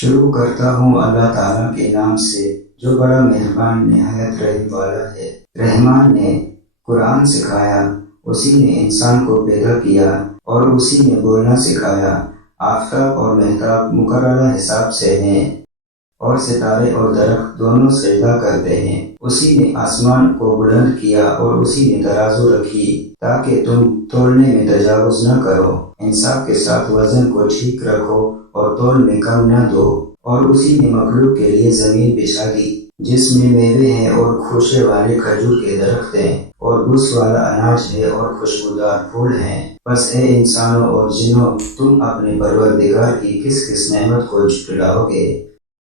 شروع کرتا ہوں اللہ تعالیٰ کے نام سے جو بڑا مہربان نہایت رحم والا ہے۔ رحمان نے قرآن سکھایا، اسی نے انسان کو پیدا کیا اور اسی نے بولنا سکھایا۔ آفتاب اور مہتاب مقررہ حساب سے ہیں اور ستارے اور درخت دونوں سجدہ کرتے ہیں۔ اسی نے آسمان کو بلند کیا اور اسی نے ترازو رکھی تاکہ تم تولنے میں تجاوز نہ کرو۔ انصاف کے ساتھ وزن کو ٹھیک رکھو اور تول میں کم نہ دو۔ اور اسی نے مخلوق کے لیے زمین بچھا دی جس میں میوے ہیں اور خوشے والے کھجور کے درخت ہیں اور بوس والا اناج ہے اور خوشبودار پھول ہیں۔ بس اے انسانوں اور جنوں، تم اپنے پروردگار کی کس کس نعمت کو جھٹلاؤ گے؟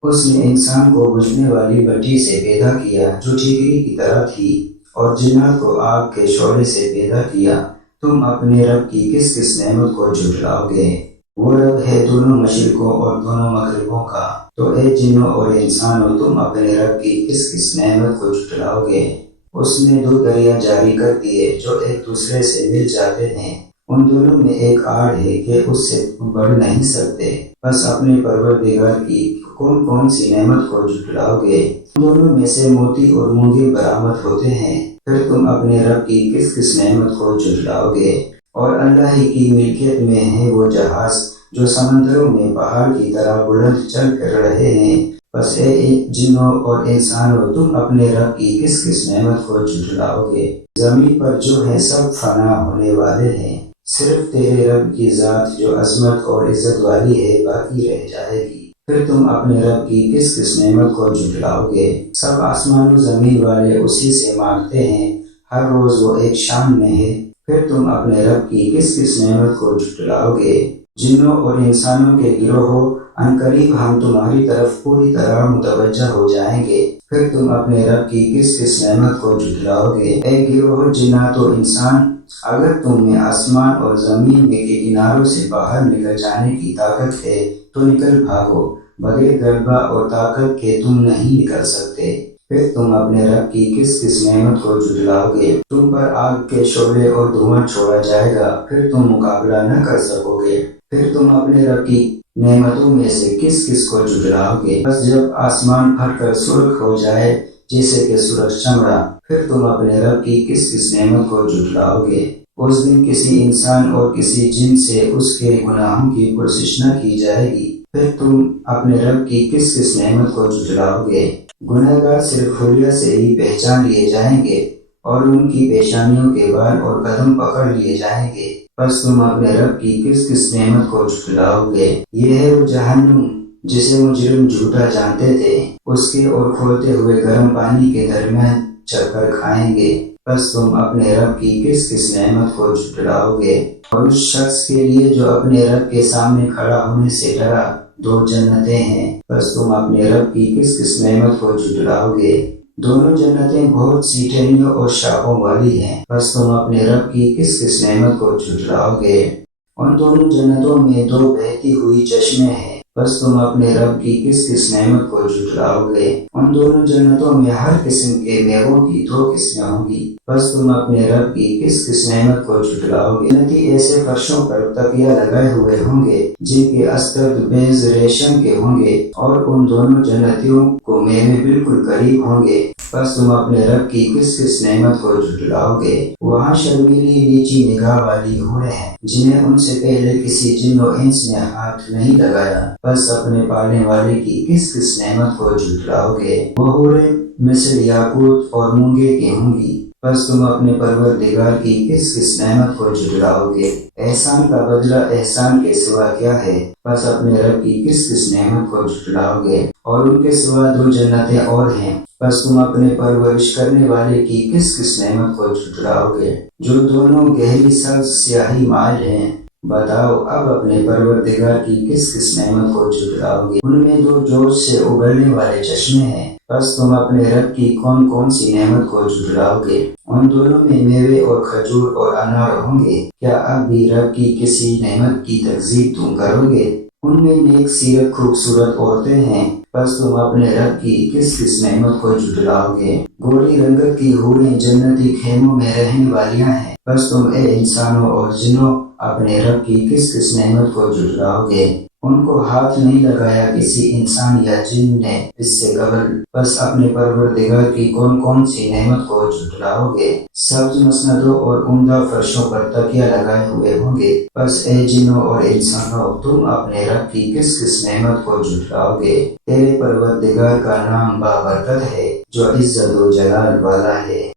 اس نے انسان کو بجھنے والی بٹی سے پیدا کیا جو ٹھیکری کی طرح تھی اور جنات کو آگ کے شعلے سے پیدا کیا۔ تم اپنے رب کی کس کس نعمت کو جھٹلاؤ گے؟ وہ رب ہے دونوں مشرقوں اور دونوں مغربوں کا۔ تو اے جنوں اور انسانوں، تم اپنے رب کی کس کس نعمت کو جھٹلاؤ گے؟ اس نے دو دریا جاری کر دیے جو ایک دوسرے سے مل جاتے ہیں، ان دونوں میں ایک آڑ ہے کہ اس سے بڑھ نہیں سکتے۔ بس اپنے پروردگار کی کون کون سی نعمت کو جھٹلاؤ گے؟ ان دونوں میں سے موتی اور مونگے برآمد ہوتے ہیں، پھر تم اپنے رب کی کس کس نعمت کو جھٹلاؤ گے؟ اور اللہ ہی کی ملکیت میں ہے وہ جہاز جو سمندروں میں پہاڑ کی طرح بلند چل پھر رہے ہیں۔ بس اے جنوں اور انسانوں، تم اپنے رب کی کس کس نعمت کو جھٹلاؤ گے؟ زمین پر جو ہے سب فنا ہونے والے ہیں، صرف تیرے رب کی ذات جو عظمت اور عزت والی ہے باقی رہ جائے گی۔ پھر تم اپنے رب کی کس کس نعمت کو جھٹلاؤ گے؟ سب آسمان و زمین والے اسی سے مانگتے ہیں، ہر روز وہ ایک شان میں ہے۔ پھر تم اپنے رب کی کس کس نعمت کو جھٹلاؤ گے؟ جنوں اور انسانوں کے گروہوں، عنقریب ہم تمہاری طرف پوری طرح متوجہ ہو جائیں گے۔ پھر تم اپنے رب کی کس کس نعمت کو جھٹلاؤ گے؟ اے گروہ جنات و انسان، اگر تم میں آسمان اور زمین کے کناروں سے باہر نکل جانے کی طاقت ہے تو نکل بھاگو، بغیر غلبہ اور طاقت کے تم نہیں نکل سکتے۔ پھر تم اپنے رب کی کس کس نعمت کو جھٹلاؤ گے؟ تم پر آگ کے شعلے اور دھواں چھوڑا جائے گا، پھر تم مقابلہ نہ کر سکو گے۔ پھر تم اپنے رب کی نعمتوں میں سے کس کس کو جھٹلاؤ گے؟ بس جب آسمان پھٹ کر سرخ ہو جائے جیسے کہ سرخ چمڑا، پھر تم اپنے رب کی کس کس نعمت کو جھٹلاؤ گے؟ اس دن کسی انسان اور کسی جن سے اس کے گناہوں کی پرسش نہ کی جائے گی۔ پھر تم اپنے رب کی کس کس نعمت کو جھٹلاؤ گے؟ گنہگار صرف حلیہ سے ہی پہچان لیے جائیں گے اور ان کی پیشانیوں کے بال اور قدم پکڑ لیے جائیں گے۔ بس تم اپنے رب کی کس کس نعمت کو جھٹلاؤ گے؟ یہ ہے وہ جہنم جسے مجرم جھوٹا جانتے تھے، اس کے اور کھولتے ہوئے گرم پانی کے درمیان چکر کھائیں گے۔ بس تم اپنے رب کی کس کس نعمت کو جھٹلاؤ گے؟ اور اس شخص کے لیے جو اپنے رب کے سامنے کھڑا ہونے سے ڈرا، دو جنتیں ہیں۔ بس تم اپنے رب کی کس کس نعمت کو جھٹلاؤ گے؟ دونوں جنتیں بہت سی ٹہنیوں اور شاخوں والی ہیں۔ بس تم اپنے رب کی کس کس نعمت کو جھٹلاؤ گے؟ ان دونوں جنتوں میں دو بہتی ہوئی چشمے ہیں۔ بس تم اپنے رب کی کس کس نعمت کو جھٹلاؤ گے؟ ان دونوں جنتوں میں ہر قسم کے میووں کی دو قسمیں ہوں گی۔ بس تم اپنے رب کی کس کس نعمت کو جھٹلاؤ گے؟ جنتی ایسے فرشوں پر تکیہ لگائے ہوئے ہوں گے جن کے استر بیض ریشم کے ہوں گے اور ان دونوں جنتیوں کو میوے بالکل قریب ہوں گے۔ بس تم اپنے رب کی کس کس نعمت کو جھٹلاؤ گے؟ وہاں شرمیلی نیچی نگاہ والی حوریں ہیں جنہیں ان سے پہلے کسی جن و انس نے ہاتھ نہیں لگایا۔ بس اپنے پالنے والے کی کس کس نعمت کو جھٹلاؤ گے؟ وہ حوریں مثل یاقوت اور مونگے کی ہوں گی۔ بس تم اپنے پروردگار کی کس کس نعمت کو جھٹلاؤ گے؟ احسان کا بدلہ احسان کے سوا کیا ہے؟ بس اپنے رب کی کس کس نعمت کو جھٹلاؤ گے؟ اور ان کے سوا دو جنتیں اور ہیں۔ بس تم اپنے پرورش کرنے والے کی کس کس نعمت کو جھٹلاؤ گے؟ جو دونوں گہری سبز سیاہی مائل ہیں۔ بتاؤ اب اپنے پروردگار کی کس کس نعمت کو جھٹلاؤ گے؟ ان میں دو جوش سے ابلنے والے چشمے ہیں۔ بس تم اپنے رب کی کون کون سی نعمت کو جھٹلاؤ گے؟ ان دونوں میں میوے اور کھجور اور انار ہوں گے۔ کیا اب بھی رب کی کسی نعمت کی تکذیب تم کرو گے؟ ان میں نیک سیرت خوبصورت عورتیں ہیں۔ بس تم اپنے رب کی کس کس نعمت کو جھٹلاؤ گے؟ گوری رنگت کی حوریں جنتی خیموں میں رہنے والیاں ہیں۔ بس تم اے انسانوں اور جنوں اپنے رب کی کس کس نعمت کو جھٹلاؤ گے؟ ان کو ہاتھ نہیں لگایا کسی انسان یا جن نے اس سے قبل، بس اپنے پروردگار کی کون کون سی نعمت کو جھٹلاؤ گے؟ سبز مسندوں اور عمدہ فرشوں پر تکیہ لگائے ہوئے ہوں گے، بس اے جنوں اور انسانوں، تم اپنے رب کی کس کس نعمت کو جھٹلاؤ گے؟ تیرے پروردگار کا نام بابرکت ہے جو عزت و جلال والا ہے۔